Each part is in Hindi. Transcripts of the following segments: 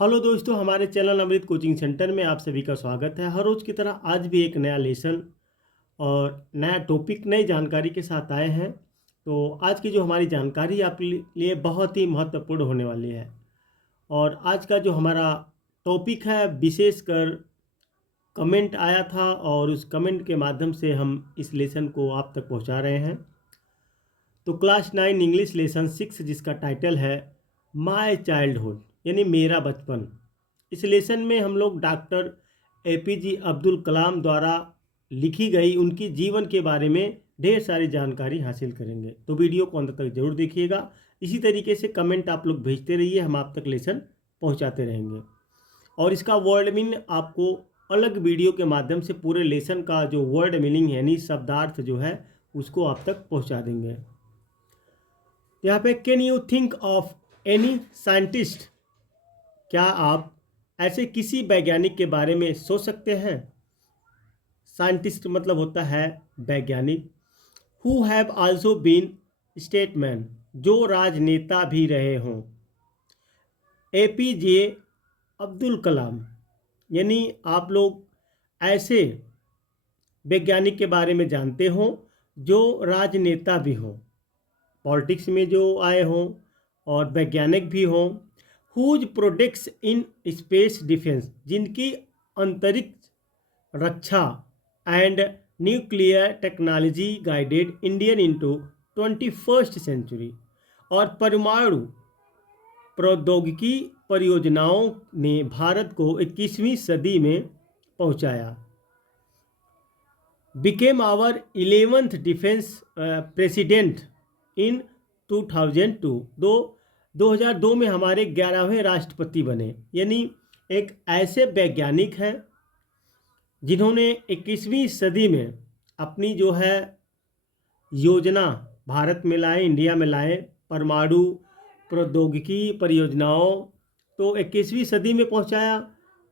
हेलो दोस्तों, हमारे चैनल अमृत कोचिंग सेंटर में आप सभी का स्वागत है। हर रोज़ की तरह आज भी एक नया लेसन और नया टॉपिक नई जानकारी के साथ आए हैं। तो आज की जो हमारी जानकारी आपके लिए बहुत ही महत्वपूर्ण होने वाली है। और आज का जो हमारा टॉपिक है, विशेषकर कमेंट आया था और उस कमेंट के माध्यम से हम इस लेसन को आप तक पहुंचा रहे हैं। तो क्लास 9 इंग्लिश लेसन 6 जिसका टाइटल है माय चाइल्डहुड यानी मेरा बचपन। इस लेसन में हम लोग डॉक्टर एपीजे अब्दुल कलाम द्वारा लिखी गई उनकी जीवन के बारे में ढेर सारी जानकारी हासिल करेंगे। तो वीडियो को अंत तक जरूर देखिएगा। इसी तरीके से कमेंट आप लोग भेजते रहिए, हम आप तक लेसन पहुंचाते रहेंगे। और इसका वर्ड मीनिंग आपको अलग वीडियो के माध्यम से पूरे लेसन का जो वर्ड मीनिंग यानी शब्दार्थ जो है उसको आप तक पहुंचा देंगे। यहाँ पे can you think of any scientist, क्या आप ऐसे किसी वैज्ञानिक के बारे में सोच सकते हैं। साइंटिस्ट मतलब होता है वैज्ञानिक। Who have also been statesman, जो राजनेता भी रहे हों। एपीजे अब्दुल कलाम, यानी आप लोग ऐसे वैज्ञानिक के बारे में जानते हो जो राजनेता भी हों, पॉलिटिक्स में जो आए हों और वैज्ञानिक भी हों। Whose products in space defence, जिनकी अंतरिक्ष रक्षा and nuclear technology guided Indian into 21st century, और परमाणु प्रौद्योगिकी परियोजनाओं ने भारत को 21वीं सदी में पहुंचाया। Became our 11th defence president in 2002, 2002 में हमारे 11वें राष्ट्रपति बने। यानी एक ऐसे वैज्ञानिक हैं जिन्होंने 21वीं सदी में अपनी जो है योजना भारत में लाए, इंडिया में लाए, परमाणु प्रौद्योगिकी परियोजनाओं तो 21वीं सदी में पहुंचाया।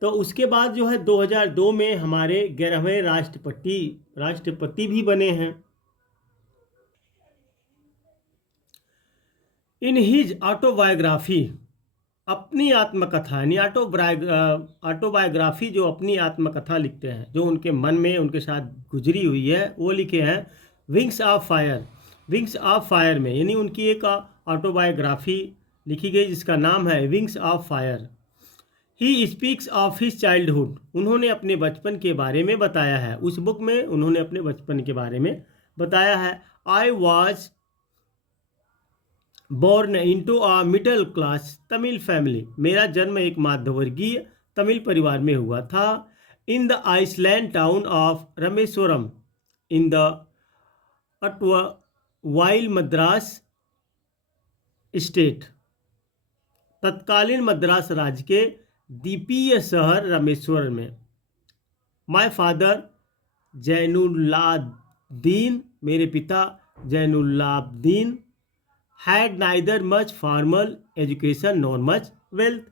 तो उसके बाद जो है 2002 में हमारे 11वें राष्ट्रपति भी बने हैं। इन हिज ऑटोबायोग्राफी, अपनी आत्मकथा यानी ऑटोबायोग्राफी, जो अपनी आत्मकथा लिखते हैं, जो उनके मन में उनके साथ गुजरी हुई है, वो लिखे हैं wings of fire. Wings of fire में यानी उनकी एक ऑटोबायोग्राफी लिखी गई जिसका नाम है wings of fire. He speaks of his childhood, उन्होंने अपने बचपन के बारे में बताया है। उस बुक में उन्होंने अपने बचपन के बारे में बताया है। I was born into a middle class Tamil family, मेरा जन्म एक मध्यवर्गीय तमिल परिवार में हुआ था। In the island town of Rameswaram in the while Madras state, तत्कालीन मद्रास राज्य के द्वीपीय शहर रामेश्वर में। माय फादर जैनुल्लाब्दीन, मेरे पिता Jainulabdeen, had neither much formal education nor much wealth,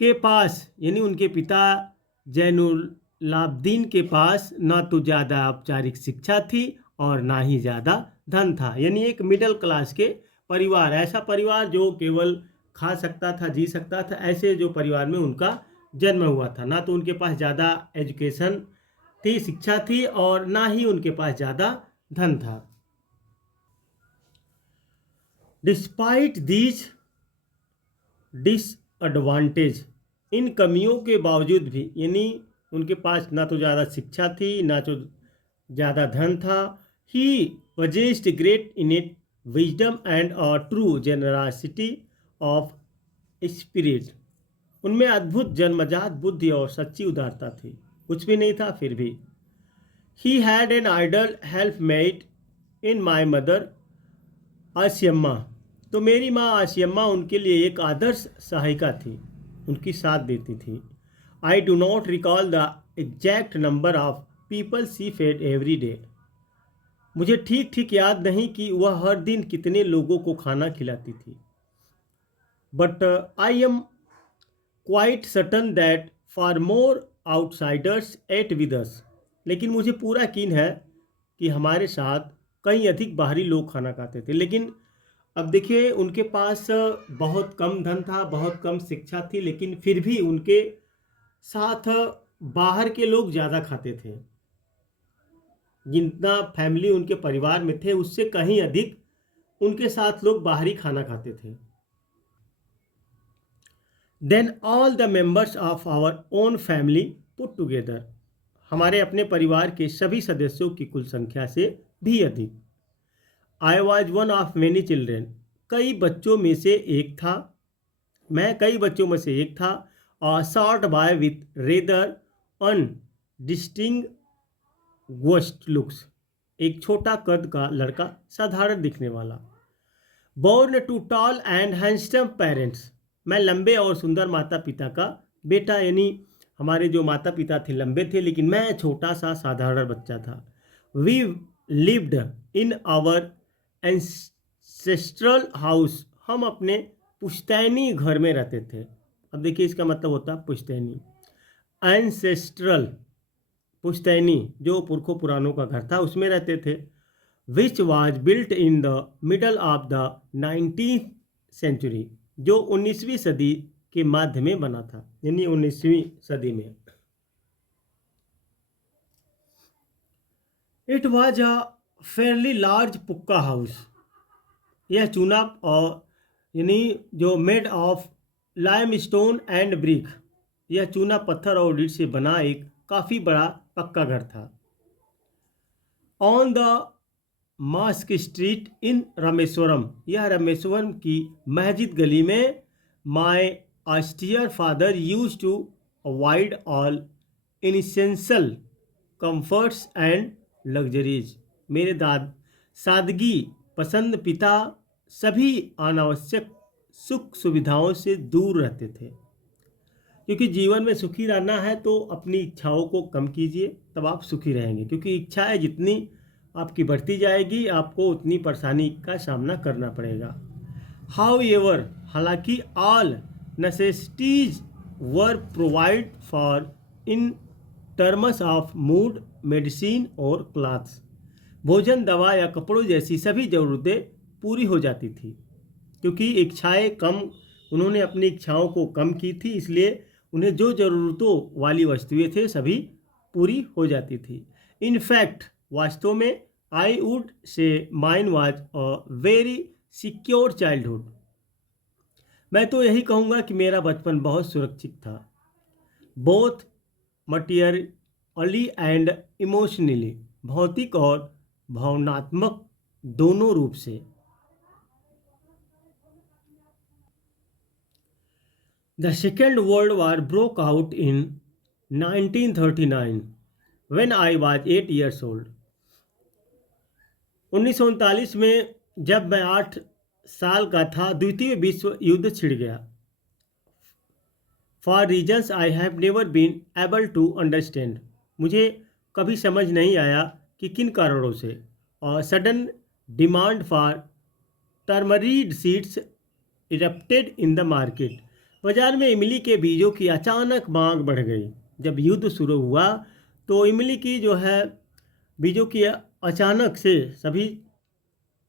के पास यानी उनके पिता जैनुल्लाब्दीन के पास ना तो ज़्यादा औपचारिक शिक्षा थी और ना ही ज़्यादा धन था। यानी एक मिडिल क्लास के परिवार, ऐसा परिवार जो केवल खा सकता था, जी सकता था, ऐसे जो परिवार में उनका जन्म हुआ था। ना तो उनके पास ज़्यादा एजुकेशन थी, शिक्षा थी, और ना ही उनके पास ज़्यादा धन था। डिस्पाइट दीज डिसएडवांटेज, इन कमियों के बावजूद भी, यानी उनके पास ना तो ज़्यादा शिक्षा थी, ना तो ज़्यादा धन था। ही possessed great innate wisdom and a true generosity of spirit, उनमें अद्भुत जन्मजात बुद्धि और सच्ची उदारता थी। कुछ भी नहीं था फिर भी। He had an ideal helpmate in my mother Ashiamma, तो मेरी माँ आसियम्मा उनके लिए एक आदर्श सहायिका थी, उनकी साथ देती थी। I do not recall the exact number of people she fed every day, मुझे ठीक ठीक याद नहीं कि वह हर दिन कितने लोगों को खाना खिलाती थी। But I am quite certain that for more outsiders ate with us, लेकिन मुझे पूरा यकीन है कि हमारे साथ कई अधिक बाहरी लोग खाना खाते थे। लेकिन अब देखिए उनके पास बहुत कम धन था, बहुत कम शिक्षा थी, लेकिन फिर भी उनके साथ बाहर के लोग ज़्यादा खाते थे। जितना फैमिली उनके परिवार में थे उससे कहीं अधिक उनके साथ लोग बाहरी खाना खाते थे। Then all the members of our own family put together, हमारे अपने परिवार के सभी सदस्यों की कुल संख्या से भी अधिक। I was one of many children, कई बच्चों में से एक था, मैं कई बच्चों में से एक था। और short boy with rather undistinguished looks, एक छोटा कद का लड़का, साधारण दिखने वाला। Born to tall and handsome parents, मैं लंबे और सुंदर माता पिता का बेटा, यानी हमारे जो माता पिता थे लंबे थे लेकिन मैं छोटा सा साधारण बच्चा था। We lived in our ancestral house, हम अपने पुश्तैनी घर में रहते थे। अब देखिए इसका मतलब होता है पुश्तैनी, एंसेस्ट्रल, पुश्तैनी जो पुरखों पुरानों का घर था उसमें रहते थे। Which was built in the middle of the 19th century, जो 19वीं सदी के मध्य में बना था, यानी 19वीं सदी में। It was a fairly large pucca house, यह चूना और यानी जो made of limestone and brick, यह चूना पत्थर और ईंट से बना एक काफ़ी बड़ा पक्का घर था। On the mosque street in Rameswaram, यह रामेश्वरम की मस्जिद गली में। My austere father used to avoid all inessential comforts and luxuries, मेरे सादगी पसंद पिता सभी अनावश्यक सुख सुविधाओं से दूर रहते थे। क्योंकि जीवन में सुखी रहना है तो अपनी इच्छाओं को कम कीजिए, तब आप सुखी रहेंगे। क्योंकि इच्छाएं जितनी आपकी बढ़ती जाएगी आपको उतनी परेशानी का सामना करना पड़ेगा। हाउ एवर, हालांकि all necessities were provide for in terms of mood, medicine और क्लॉथ्स, भोजन, दवा या कपड़ों जैसी सभी ज़रूरतें पूरी हो जाती थी। क्योंकि इच्छाएं कम, उन्होंने अपनी इच्छाओं को कम की थी, इसलिए उन्हें जो ज़रूरतों वाली वस्तुएं थे सभी पूरी हो जाती थी। इनफैक्ट, वास्तव में, I would say mine was a very secure childhood, मैं तो यही कहूँगा कि मेरा बचपन बहुत सुरक्षित था, बोथ मटीरियली एंड इमोशनली, भौतिक और भावनात्मक दोनों रूप से। The second world war broke out in 1939 when I was 8 years old, 1939 में जब मैं 8 साल का था द्वितीय विश्व युद्ध छिड़ गया। For reasons I have never been able to understand, मुझे कभी समझ नहीं आया कि किन कारणों से। और sudden demand for tamarind seeds erupted in the market, बाजार में इमली के बीजों की अचानक मांग बढ़ गई। जब युद्ध शुरू हुआ तो इमली की जो है बीजों की अचानक से सभी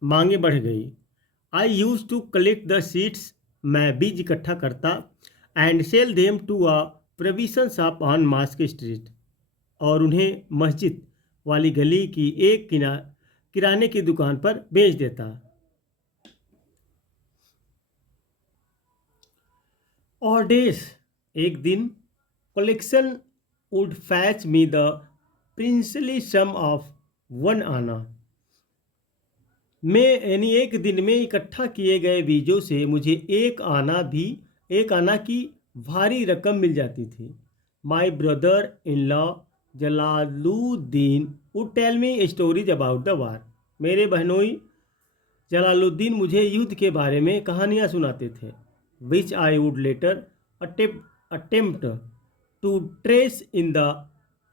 मांगे बढ़ गई। I used to collect the seeds, मैं बीज इकट्ठा करता, and sell them to a provision shop on mosque street, और उन्हें मस्जिद वाली गली की एक किराने की दुकान पर बेच देता। और डेज, एक दिन, collection would fetch me the princely sum of 1 anna, में यानी एक दिन में इकट्ठा किए गए बीजों से मुझे एक आना की भारी रकम मिल जाती थी। My brother in law Jalaluddin would tell me stories about the war, मेरे बहनोई जलालुद्दीन मुझे युद्ध के बारे में कहानियाँ सुनाते थे। Which I would later attempt to trace in the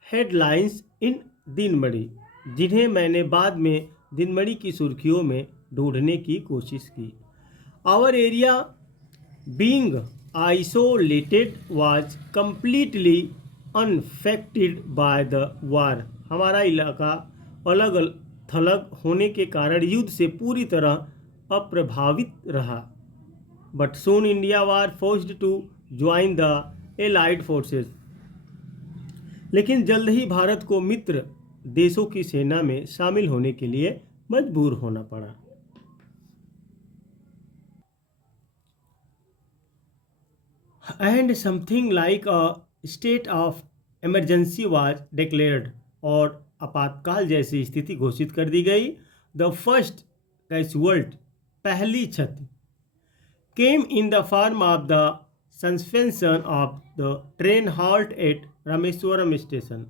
headlines in Dinamani, जिन्हें मैंने बाद में दिनमणि की सुर्खियों में ढूंढने की कोशिश की। Our area being isolated was completely unaffected by the war, हमारा इलाका अलग थलग होने के कारण युद्ध से पूरी तरह अप्रभावित रहा, but soon India was forced to join the allied forces. लेकिन जल्द ही भारत को मित्र देशों की सेना में शामिल होने के लिए मजबूर होना पड़ा। And something like a state of emergency was declared, और आपातकाल जैसी स्थिति घोषित कर दी गई। द फर्स्ट कैजुअल्ट, पहली क्षति, came in the form of the suspension of the train halt at Rameswaram station.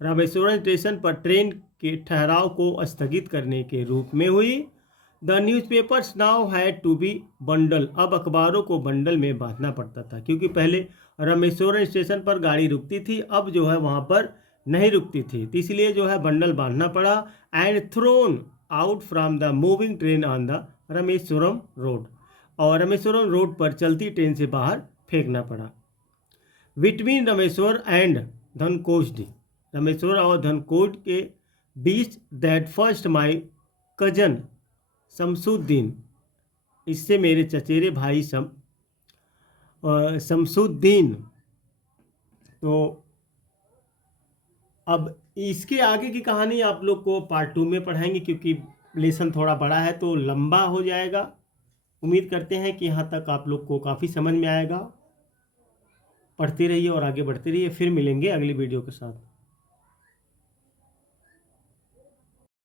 Rameswaram station पर ट्रेन के ठहराव को स्थगित करने के रूप में हुई। The newspapers now had to be bundle, अब अखबारों को बंडल में बांधना पड़ता था, क्योंकि पहले रामेश्वरम स्टेशन पर गाड़ी रुकती थी, अब जो है वहाँ पर नहीं रुकती थी, तो इसलिए जो है बंडल बांधना पड़ा। And thrown out from the moving train on the Rameswaram road, और रामेश्वरम रोड पर चलती ट्रेन से बाहर फेंकना पड़ा। बिटवीन रामेश्वर एंड धनकोडी, रामेश्वर और धनकोड के बीच, that first my cousin Shamsuddin, इससे मेरे चचेरे भाई शमसुद्दीन। तो अब इसके आगे की कहानी आप लोग को पार्ट 2 में पढ़ाएंगे, क्योंकि लेसन थोड़ा बड़ा है तो लंबा हो जाएगा। उम्मीद करते हैं कि यहाँ तक आप लोग को काफ़ी समझ में आएगा। पढ़ते रहिए और आगे बढ़ते रहिए। फिर मिलेंगे अगली वीडियो के साथ।